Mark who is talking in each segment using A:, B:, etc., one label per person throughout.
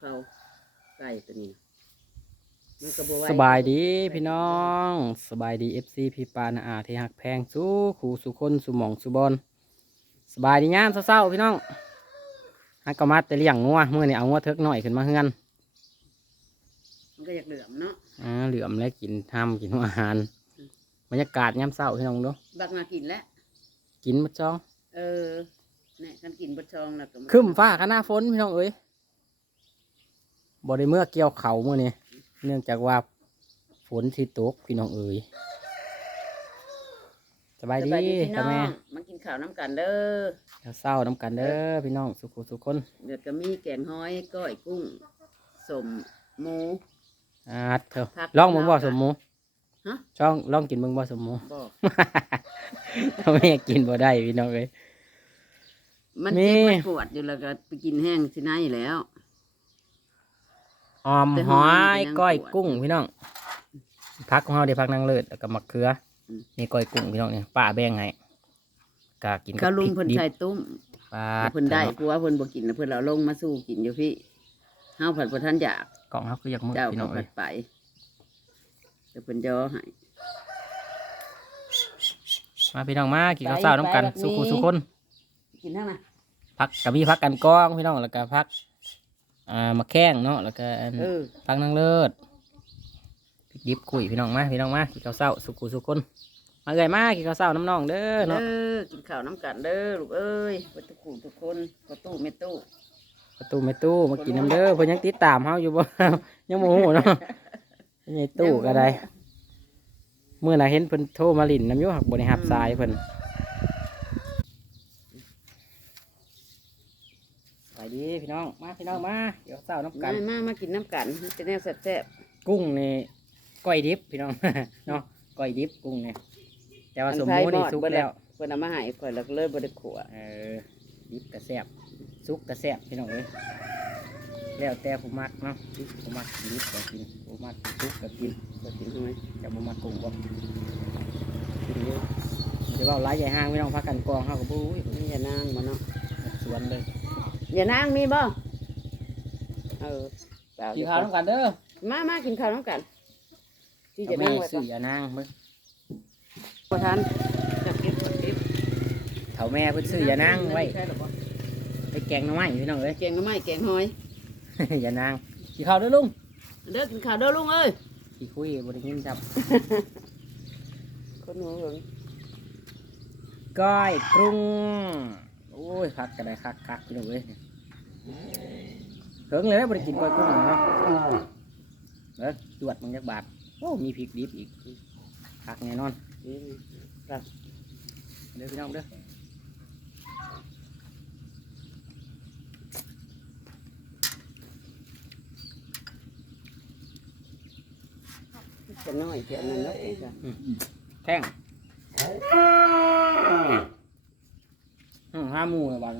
A: เขาไก่ตัวนี้มันก็บ่ไหว
B: สบายดีพี่น้อง สบายดีเอฟซีพี่ปานาอาที่หักแพงสู้ขู่สุคนสุหมองสุบอลสบายดีงามเศร้าๆพี่น้องฮักก็มาแต่เลี้ยงงัวเมื่อนี่เอางัวเทิกหน่อยขึ้นมาเฮือน
A: มันก็อยากเหลื่อมเนาะ
B: อ่าเหลือมและกินทำกินหัวอาหารบรรยากาศยามเศร้าพี่น้องเดู
A: บักมากินแล้ว
B: กินมัดจ้อง
A: เออเนี่ยกันกินบดชองแล้วก็
B: ครึ้มฟ้าคณะฝนพี่น้องเอ้ย บ่ได้เมื่อเกี่ยวเขาเมื่อนี้เนื่องจากว่าฝนที่ตกพี่น้องเอ้ยสบาย
A: ส
B: ดี
A: บายดีพี่
B: ค่ะ
A: น้อ
B: แม่
A: งมากินข้าวน้ำกันเด้อ
B: เดี๋ยวเศร้าน้ำกันเด้อพี่น้องสุขุสุขคน
A: เดือดก็มีแกงห้อยก้อยกุ้งสมหมู
B: อ่าเถอะ
A: ผัก
B: ลองมึงบ่สมหมู
A: ฮะ
B: ช่องลองกินมึงบ่สมหมู
A: บอก
B: ถ้าไม่อยากกินบ่ได้พี่น้องเอ้ย
A: มัน
B: มี
A: เจ็บมันปวดอยู่แล้วก็ไปกินแห้งสิไหนแล้ว
B: ออม
A: แต่
B: ห
A: หอ
B: อ
A: ม
B: ย
A: มันยัง
B: ก้อย
A: ปวด
B: กุ้งพี่น้องพักของเฮาได้พักนางเลิศแล้วก็มะเขืออ
A: ม
B: นี่ก้อยกุ้งพี่น้องนี่ป้าแบ่งให้กะกินกั
A: เขา
B: บ
A: ลุ
B: พ
A: ง
B: ริก
A: เพิ่น
B: ดิบ
A: ใส่ตุ้ม
B: ปลา
A: เพิ่นได้กลัวเพิ่นบ่กินแล้วเพิ่นเอาลงมาสู้กินอยู่พี่เฮาผัดบ่ทันอยาก
B: กล่องเฮาคืออยากมือ
A: เจ้า
B: พี่น้
A: ก็
B: อง
A: ผั
B: เอ้
A: ด
B: ย
A: ไปแต่เพิ่นย่อให้
B: มาพี่น้องมากินข้าวเช้าน้ำกัน
A: ไปแบบนี้
B: สุขุสุคน
A: กินทั้งนั้น
B: พักกับมีพักกันกองพี่น้องแล้วก็พัก อ่ามะแข้งเนาะแล้วก็อัน
A: เออ
B: พักนางเลิศพริกดิบคุยพี่น้องมาพี่น้องมากินข้าวเช้าสุขุสุคนมาเลยมากินข้าวเช้าน้ำน้องเด้อ
A: เอ
B: เนาะ
A: อกินข้าวน้ำกันเด้อลูกเอ้ยเพิ่นทุกคู่ทุกคนก็ตู้ไม่ตู้
B: ประตูไม่ตู้มากินน้ำเด้อเพิ่นยังติดตามเฮาอยู่บ่ ยังโมโหเนาะนี่ตู้ก็ได้เมื่อน่ะเห็นเพิ่นโทรมาลิ่นน้ำอยูหักบริหับสายเพิ่นไปดี พี่น้อง มาพี่น้องมา เดี๋ยวเช้าน้ำกั
A: มาน มามากินน้ำกันจะแนวแซ่บ
B: กุ้งนี่ก้อยดิบพี่น้อง เนาะก้อยดิบกุ้งนี่แต่
A: ๆ
B: ว่าสม
A: อั
B: มู
A: ไผ่
B: นี่
A: หมอด
B: สุก
A: เพิ่น
B: แล้ว
A: เพิ่นเอามาให้ข่อยแล้วก็เลยบ่ได้ขัว
B: เออดิบกระแซบสุกกระแซบพี่น้องเอ้ยแล้วแต่ผู้มักเนาะผู้มักกินดิบก็กินผู้มักกินสุกก็กิน
A: ก็กินห้อย
B: จะบ่มักกุ้งบ่กินอยู่มันจะเว่าหลายใหญ่ห้างพี่น้องพักกันกองเฮาก็บู้ย
A: นี่อย่านางบ่เนาะ
B: สวนเลย
A: อย่านางมีบ่เออเปล่
B: กินข้าวน้ำกันเด้อ
A: มามากินข้าวน้ำกันที่จะ
B: เอาแม่
A: นั่งไว้
B: ซื้
A: ก่
B: อ
A: อน
B: อย่านางเบิ่ง
A: บ่ทันจะเก็บก่อนเก็บ
B: เฒ่าแม่เพิ่นซื้ออย่านางไว้
A: ใช่หรอบ่
B: ไปแกงหน่อไม้พี่น้องเอ้ย
A: แกงก็ไม่แกงห้อย
B: อย่านางกินข้าวเด้อลุง
A: เด้อกินข้าวเด้อลุงเอ้ย
B: ขี้คุยบ่ได้ยินจับ
A: คนหัวเหลือง
B: ก้อยกรุงโอ้ ยคักก็ได้คักคักพี่น้องเอ้ยเฮิงเลยนะบ่ได้กินก้อยกุ้งเนาะเด้อจวดมันจักบาทโอ้มีพริกดิบอีกคักแน่นอน
A: นี่
B: เด้อพี่น้องเด้อ
A: จะน้อยเพียงนั้นเนาะเองจ้ะ
B: แท่ง อืมห้าหมูเลยบาท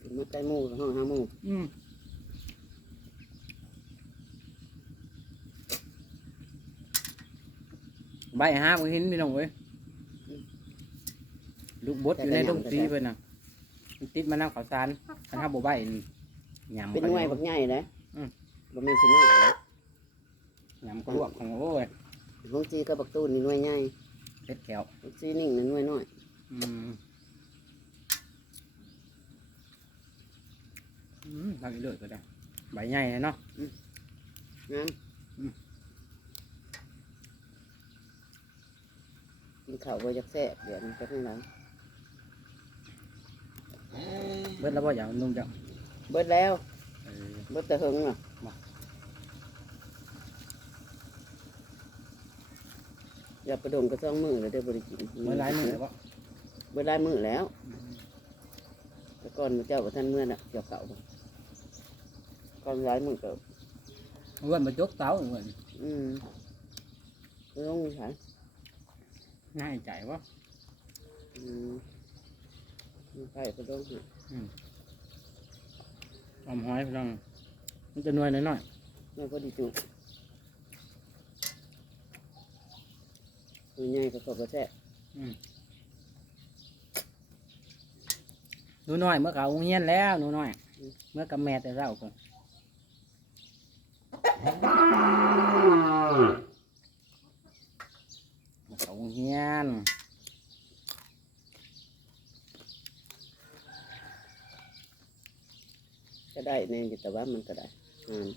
A: กินมาใกล้หมูห้องห้าหมู
B: อืมใบห้ามือหินพี่น้องเว้ยลูกบดอยู่ในต้นตีเพิ่นน่ะมันติดมานั่งข้าวสารคันห้าบ่ใบนี่ยำ
A: เป็นหน่วยบักใหญ่เลย
B: อืม
A: บ่แม่นสิน้อยนะ
B: ยำกระลวกของโอ้ย
A: บางทีก็บักตูนนี่หน่วยใหญ่
B: เล็ดแถว
A: บางทีนิ่งนี่หน่วยน้อย
B: อืมอืมทำอีกเลยก็ได้ ใบใหญ่เลยเนาะ
A: งั้น
B: อืม
A: กินข้าวบ่อยากแซ่บเดี๋ยวมันจะให้หลัง
B: เบิดแล้วบ่อย่างนุ่งจัง
A: เบิดแล้ว
B: เออ
A: เบิดแต่หึงอะ
B: มา
A: อย่าประดงกระซ่องมือเลยเด้อบ่ได้กิน
B: เมื่อไรมือแล้วบ่
A: เบิดหลายมือแล้ว แต่ก่อนเจ้ากับท่านเมื่อน่ะเจ้าเก่าบ่ก่อนหลายมือเกิบ
B: เมื่อมาจกเตาเหมือน
A: อืมลงใช่
B: ง่ายใจวะ
A: อืมมันไปกระดงหัก
B: ออมหอยพี่น้องมันจะหน่วยน้อย
A: มันก็ดีจุมันใหญ่ก็กบกระแทก
B: ๆอืม หนูน้อยเมื่อเขาโรงเรียนแล้วหนูน้อย
A: อ
B: เมื่อกับแม่แต่เช้าก่อนเขาเฮียน
A: ก็ได้แน่อยู่แต่ว่ามันก็ได้งาน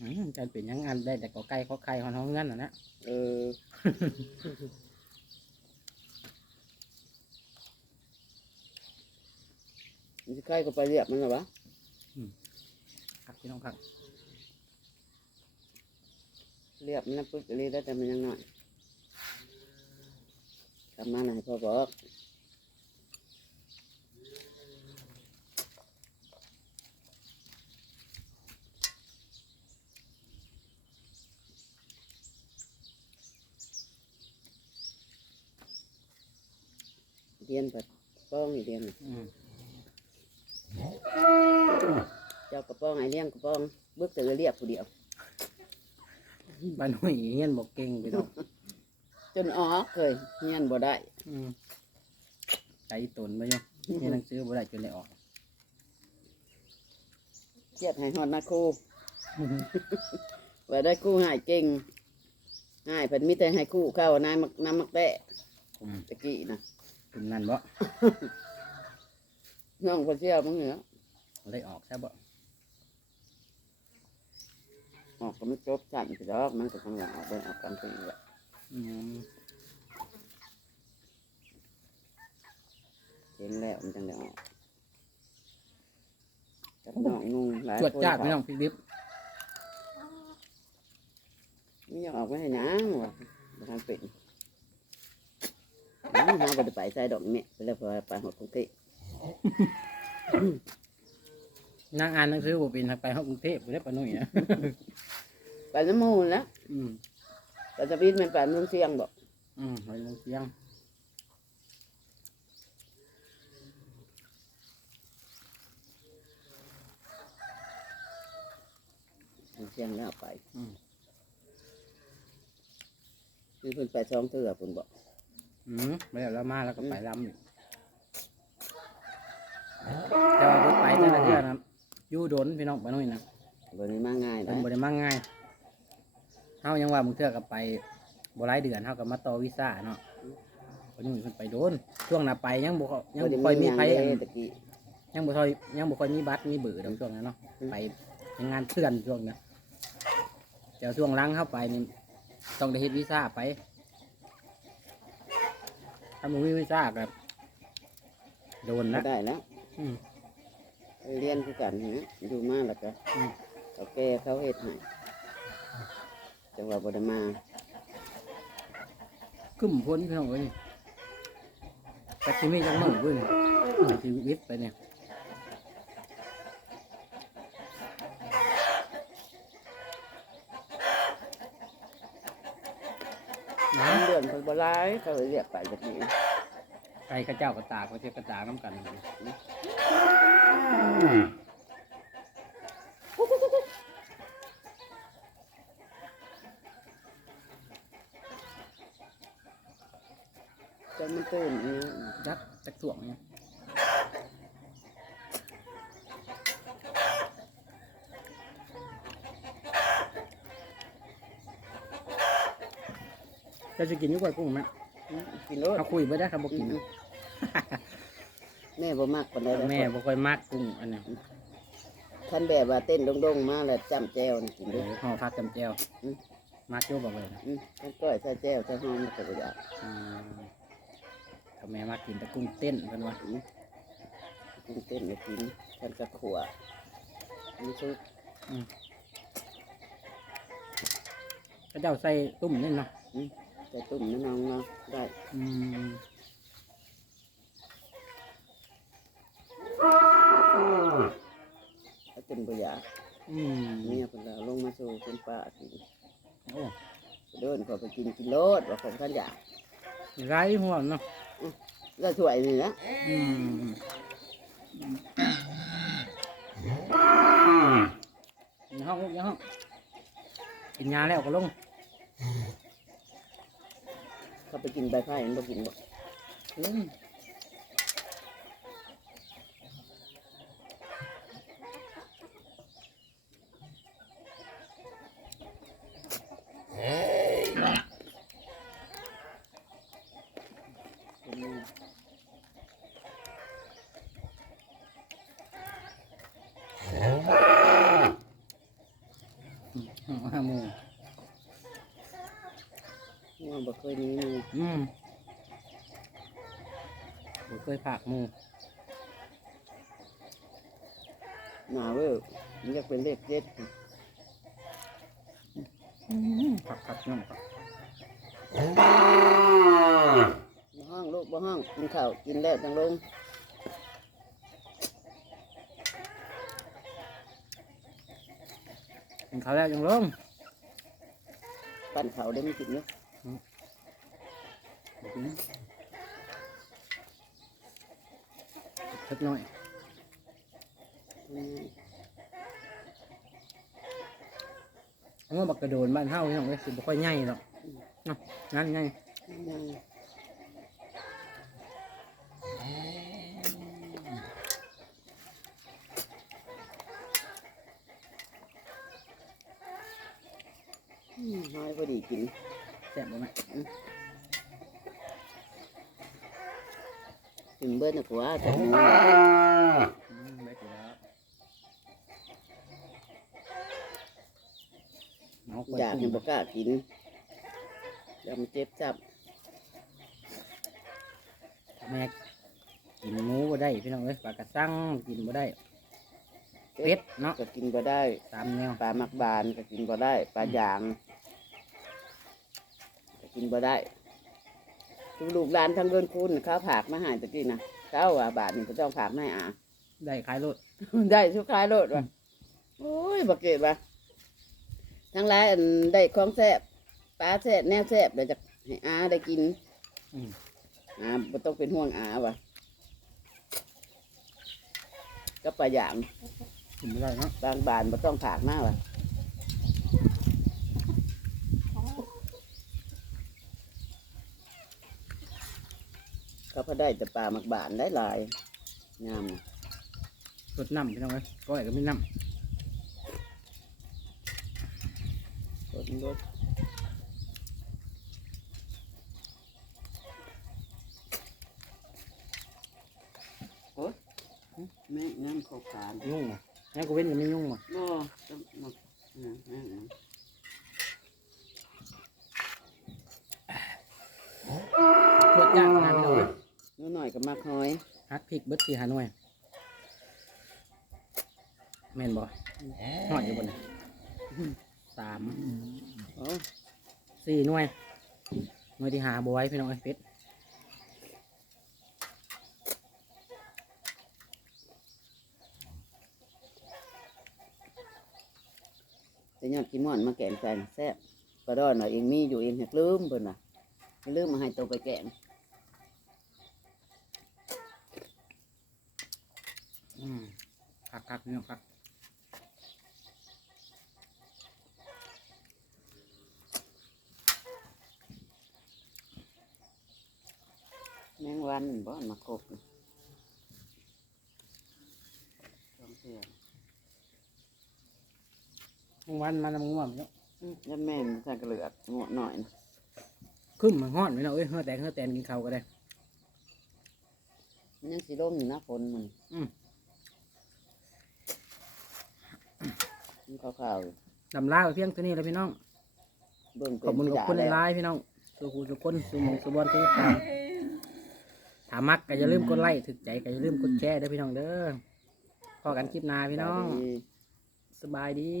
B: อืมจะเป็นหยังอันได้แต่ก็ไก่เขาไก่ของเขาเงินน่ะนะ
A: เออ มันจะใกล้ก็ไปเรียบมันหรอวะ
B: ครับพี่น้องครับ
A: เรียบมันนะปึ๊กเรียได้แต่มันยังน้อยกลับมาหน่อยพ่อบอกเรียนแบบป้องอีเรียนน่ะ
B: อืม
A: เจ้ากระป้องไอ้เลี้ยงกระป้องเบิกแต่เรียบผู้เดียว
B: บ้านหุ่ยเฮียนบอกเก่งพี่น้อง
A: จนอ๋อกเคยเงียนบ่ได้
B: อืมใจตนไปอยู่เฮียนหนังสือบ่ได้จนได้ออก
A: เครียดให้ฮอดนาครูว่าได้ครู่หายเก่งหายเพิ่นมีแต่ให้ครู่เข้านายมักน้ำมักแตะ
B: อืม
A: ตะกี้นะ
B: เป็นนั่นบ่
A: น้องเพิ่นเชี่ยวมั้งเหรอ
B: ได้ออกใช่บ่
A: ออกก็ไม่จบสั่นสิดอกมันก็ทำอย่างออกไปออกกันไปอีกอะ
B: อืม
A: เห็นแล้วมันจังได้ออกกับน้องนุ่งหลาย
B: จวด
A: คน
B: จ้าดพี่น้องพริกดิบ
A: มีอยากออกไปให้หยังวะบ่ทันเป็นอืมหาบ่ได้ไปใส่ดอกเนี่ยไปแล้วพอไปหดกรุงเทพ
B: นางอ่านหนังสือบ่เป็นไปห้องกรุงเทพบ่ได้ปานนุ่ยนะ
A: ไปน้ำมูลแล้ว
B: อืม
A: แต่จะบินมันไปเมืองเชียงบอก
B: อืมไปลงเสียง
A: เมืองเชียงแล้วไป
B: อืม
A: คือเพิ่นไปช่องเถื่อเพิ่นบอก
B: อืมไปแล้วเรามาแล้วก็ไปลำอยู่แต่ว่าเพิ่นไปแต่ละเทื่อนะ อยู่โดนพี่น้องปานนุ่ยนะ
A: บนี้มาง่าย
B: เป็
A: นะ
B: นบ่ได้มาง่ายเฮายังว่าบางเทื่อก็ไปบ่หลายเดือนเฮาก็มาต่อวีซ่าเนาะปานนุ่ยเพิ่นไปโดน ช่วงน่ะไปยังบ่ค่อยยังบ่ค่อยมีไผ
A: หงเด้ตะกี้
B: ยังบ่ค่อยยังบ่ค่อยมีบัตรมีเบอร์ดอกช่วงนั้นเนาะ
A: อืม
B: ไปงานเพื่อนช่วงนั้นแต่ช่วงหลังเข้าไปนี่ต้องได้เฮ็ดวีซ่าไปถ้ามึงมีวีซ่าก็โดน
A: ก็
B: นะ
A: ได้แล้ว
B: อืม
A: ไป เรียนคือกันนะอยู่มาแล้วก็
B: อืม
A: เขาแก้เขาเฮ็ดให้จังหวะบ่ได้มา
B: ขึ้นพ้นพี่น้องเอ้ยแต่ที่มีจังมือเว้ยอืมชีวิตไปเนี่ย
A: น้ำเดือนเพิ่นบ่หลายเขาเลยเรียกไปตะกี้
B: ใครข้าเจ้ากระตากเขาเจ้ากระตากน้ำกัน
A: จนมันตื่นอีก
B: จักจักถ่วงเนี่ยจะจะกินยุ่ยกุ้งไหม
A: กินรถ
B: เขาคุยไม่ได้ครับบอกกิน
A: แม่บ่มักปานใดแล้ว
B: แม่บ่ค่อยมากกุ้งอันเนี้ย
A: คันแบบว่าเต้นดงๆ มาแล้วจ้ำแจวนี่กิน
B: เดี๋
A: ด้
B: ยว
A: วย
B: ห่อผักจำเจียว
A: อืม
B: มากเยอะบอกเลยนะ
A: อืมคันก้อยใส่แจวใส่หอมมันก็บ่อยาก
B: อืมถ้าแม่มากกินแต่กุ้งเต้นกันวะ
A: กินเต้นมากินคันกระขวมีซุป
B: ก็เจ้าใส่ตุ่มนี่เนาะ
A: ใส่ตุ่มน้องเนาะได้
B: อืม
A: ถ้าเป็นบ่อยาก
B: อืม
A: เมียเพิ่นเอาลงมาสู่เป็นป้ากิน
B: โอ้
A: เดินขอไปกินกินโลดว่าของท่านอยาก
B: ไร้หัวเนาะ
A: แล้วถ้วยนี่นะ
B: อืมในห้องลูกในห้องกินยาแล้วก็ลง
A: เขาไปกินใบไผ่มันบ่กินบ่
B: อืห้าโมง
A: ยหนี้มือ
B: อืมบ่เคยผากหมู
A: หนาเว้ยมันจะเป็นเลขเจ็ด
B: ผักผักน้องครับ
A: บ่ห้องลูกบ่ห้องกินข้าวกินแล้วจังลง
B: กินข้าวแล้วยังลง
A: ปั้นข้าวได้ไม่กินเนาะ
B: สักหน่อย
A: อืม
B: เพราะว่าบักกระโดนบ้านเฮาพี่น้องเอ้ยสิบ่ค่อยใหญ่หรอกนาะงั้นใหญ่
A: ยังน้อยพอดีกิน
B: ซ่บบ่แม่
A: กินเบิ้ลนะกว่าจัง
B: อืมได้กินแล้วเอาไป
A: อยาก
B: กุ้
A: ให้
B: ง
A: บกล้ากินเดี๋ยวมันเจ็บจับ
B: แม่กินหมูบ่ได้พี่น้องเอ้ยปลากระซังกินบ่ได้เป็ดเนาะ
A: ก็กินก็ได้
B: ตามแนว
A: ปลามักบานก็กินบ่ได้ ปลาหยาง ก็กินบ่ได้ลูกหลานทั้งเดินคุณข้าวผักมาใหายตะกี้นะข้าวอะบาทนี่ก็ต้องผักไม่อา
B: ได้ขายรถ
A: ได้ทุกคลายโลดว่ะโอ้ยบักเกตว่ะทั้งหลายอันได้ของแซ่บปลาแซ่บแนวแซ่บเดี๋ยวจะให้อาได้กิน
B: อืม
A: อาบ่ต้องเป็นห่วงอาว่ะก็ปลาย่าง
B: กินบ่ได้เนาะ
A: บางบานบ่ต้องผักมากว่ะ เขาพอได้แต่ปลาหมักบานได้หลายงามนะ
B: รดน้ำพี่น้องเอ้ยก้อยก็มีน้
A: รถรถโอ๊ยแม่งามเข้าขานำ
B: ยุ่งอะยังก็เว้นก็มียุ่งอะ
A: บ่ต้องมาอืมอืมอืม
B: รดยากงานพี่น้องเอ้ย
A: นิดหน่อย ก็มักหอย
B: ฮักพริกเบิดสี่หาหน่วยแม่นบ่หอดอยู่บนน่ะสาม
A: โอ้
B: สี่หน่วยหน่วยที่หาบไหว้พี่น้องเอ้ยเป็ด
A: แต่ยอดกินม่อนมาแกงใส่น่ะแซ่บปลาดอนหน่อยเองมีอยู่เองหักลืมเพิ่นน่ะให้ลืมมาให้ตัวไปแกง
B: อืม คักคักพี่น้องคัก
A: แมงวันบ่มาครบน่ะต้องเสือ
B: กลางวันมันน้ำง่วงเนาะ
A: อืมแล้วแม่มันใส่กระเหลือกงวหน่อยนะ
B: ขึ้นมาห้อนพี่น้องเอ้ยเฮือแตงเฮือแตนกินข้าวก็ได้
A: มันยังสีร่มอยู่นะฝนมัน
B: ม
A: มันขาวๆอยู่
B: ดำลาไปเพียงตัวนี้แล้วพี่น้อง
A: เบิ่ง
B: ขอบคุณขอบคุณ
A: แล้ว
B: หลายๆพี่น้องสุขุสุขคนสุหมองสุบอลทุกท่านถ้ามักก็อย่าลืมกดไลค์ถึกใจก็อย่าลืมกดแชร์เด้อพี่น้องเด้อพอกันคลิปหน้าพี่น้อง สบายดี